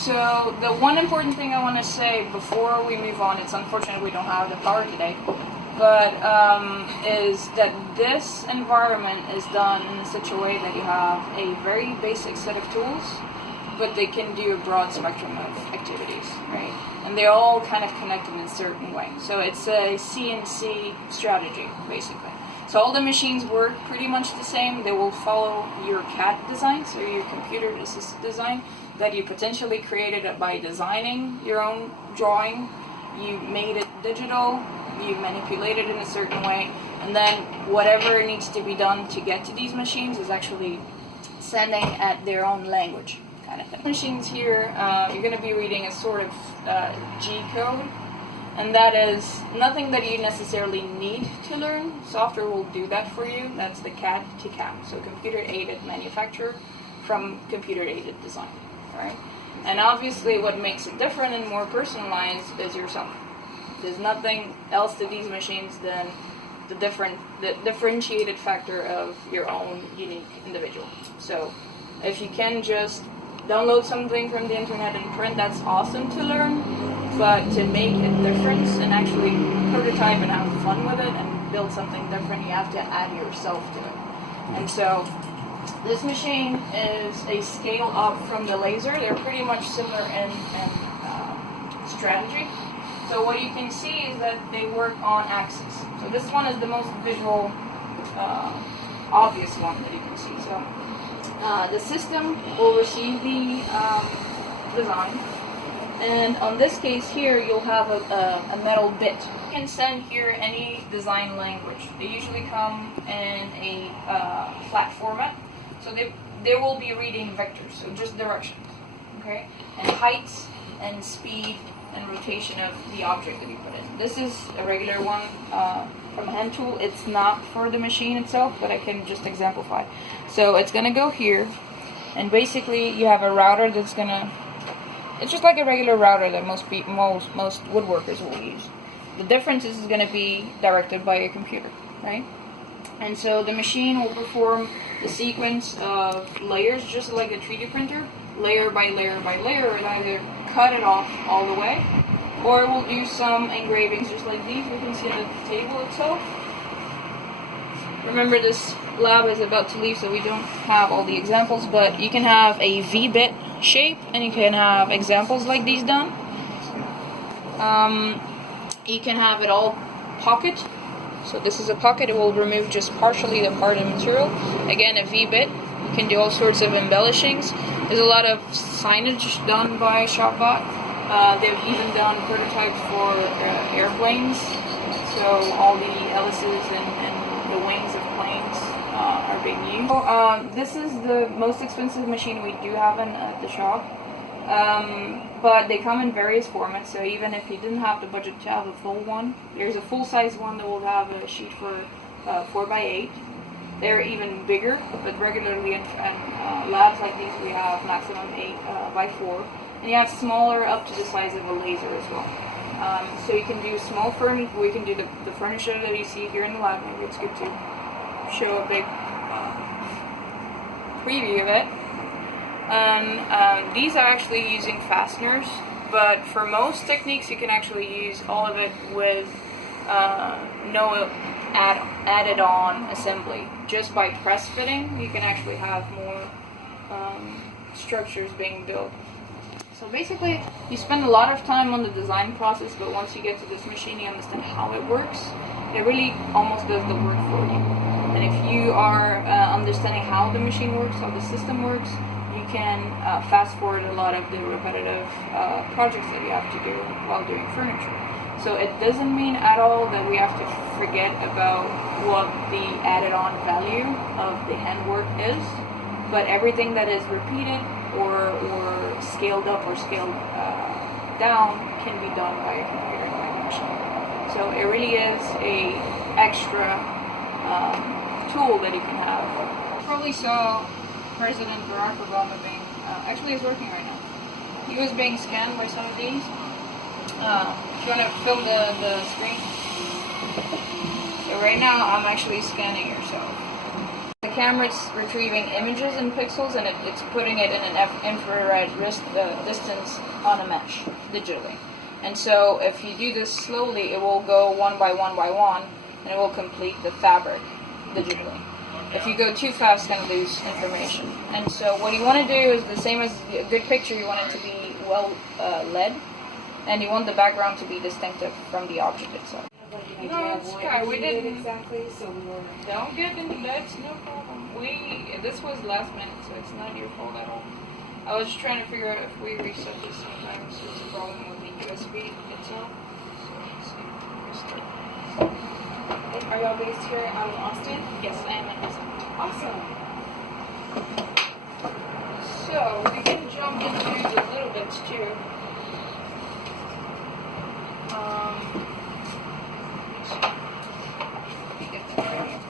So the one important thing I want to say before we move on, it's unfortunate we don't have the power today, but is that this environment is done in such a way that you have a very basic set of tools, but they can do a broad spectrum of activities, right? And they're all kind of connected in a certain way. So it's a CNC strategy, basically. So all the machines work pretty much the same. They will follow your CAD design, so your computer-assisted design, that you potentially created it by designing your own drawing. You made it digital, you manipulated it in a certain way, and then whatever needs to be done to get to these machines is actually sending at their own language, kind of thing. Machines here, you're going to be reading a sort of G code, and that is nothing that you necessarily need to learn. Software will do that for you. That's the CAD to CAM, so computer-aided manufacture from computer-aided design, right? And obviously what makes it different and more personalized is yourself. There's nothing else to these machines than the differentiated factor of your own unique individual. So if you can just download something from the internet and print, that's awesome to learn, but to make a difference and actually prototype and have fun with it and build something different, you have to add yourself to it. And so this machine is a scale up from the laser. They're pretty much similar in strategy. So what you can see is that they work on axis. So this one is the most visual, obvious one that you can see. So the system will receive the design, and on this case here, you'll have a metal bit. You can send here any design language. They usually come in a flat format. So they will be reading vectors, so just directions, okay? And heights and speed and rotation of the object that you put in. This is a regular one from a hand tool. It's not for the machine itself, but I can just exemplify. So it's gonna go here, and basically you have a router that's gonna, it's just like a regular router that most woodworkers will use. The difference is it's gonna be directed by a computer, right? And so the machine will perform the sequence of layers, just like a 3D printer, layer by layer by layer, and either cut it off all the way, or it will do some engravings just like these we can see on the table itself. Remember, this lab is about to leave, so we don't have all the examples, but you can have a V-bit shape, and you can have examples like these done. You can have it all pocket. So this is a pocket. It will remove just partially the part of the material. Again, a V-bit. You can do all sorts of embellishings. There's a lot of signage done by ShopBot. They've even done prototypes for airplanes. So all the hélices and the wings of planes are being used. So, this is the most expensive machine we do have at the shop. But they come in various formats, so even if you didn't have the budget to have a full one, there's a full-size one that will have a sheet for 4x8. They're even bigger, but regularly in labs like these we have maximum 8x4. And you have smaller up to the size of a laser as well. So you can do small furniture. We can do the furniture that you see here in the lab. Maybe it's good to show a big preview of it. And these are actually using fasteners, but for most techniques you can actually use all of it with no added on assembly. Just by press fitting, you can actually have more structures being built. So basically, you spend a lot of time on the design process, but once you get to this machine, you understand how it works. It really almost does the work for you. And if you are understanding how the machine works, how the system works, you can fast forward a lot of the repetitive projects that you have to do while doing furniture. So it doesn't mean at all that we have to forget about what the added on value of the handwork is, but everything that is repeated or scaled up or scaled down can be done by a computer and by a machine. So it really is a extra tool that you can have. You probably saw President Barack Obama being, actually is working right now. He was being scanned by some of these. If you want to film the screen. So right now I'm actually scanning yourself. camera's retrieving images in pixels, and it's putting it in an infrared distance on a mesh digitally. And so if you do this slowly, it will go one by one by one, and it will complete the fabric digitally. If you go too fast, it's going to lose information. And so what you want to do is the same as a good picture. You want it to be well lit, and you want the background to be distinctive from the object itself. No, it's okay. We didn't exactly, so we were. Don't get into that. It's no problem. This was last minute, so it's not your fault at all. I was just trying to figure out if we reset this sometimes. It's a problem with the USB itself. So let's see. Restart. Are y'all based here out of Austin? Yes, I am in Austin. Awesome. So we can jump into the little bits too. Let me get that right here.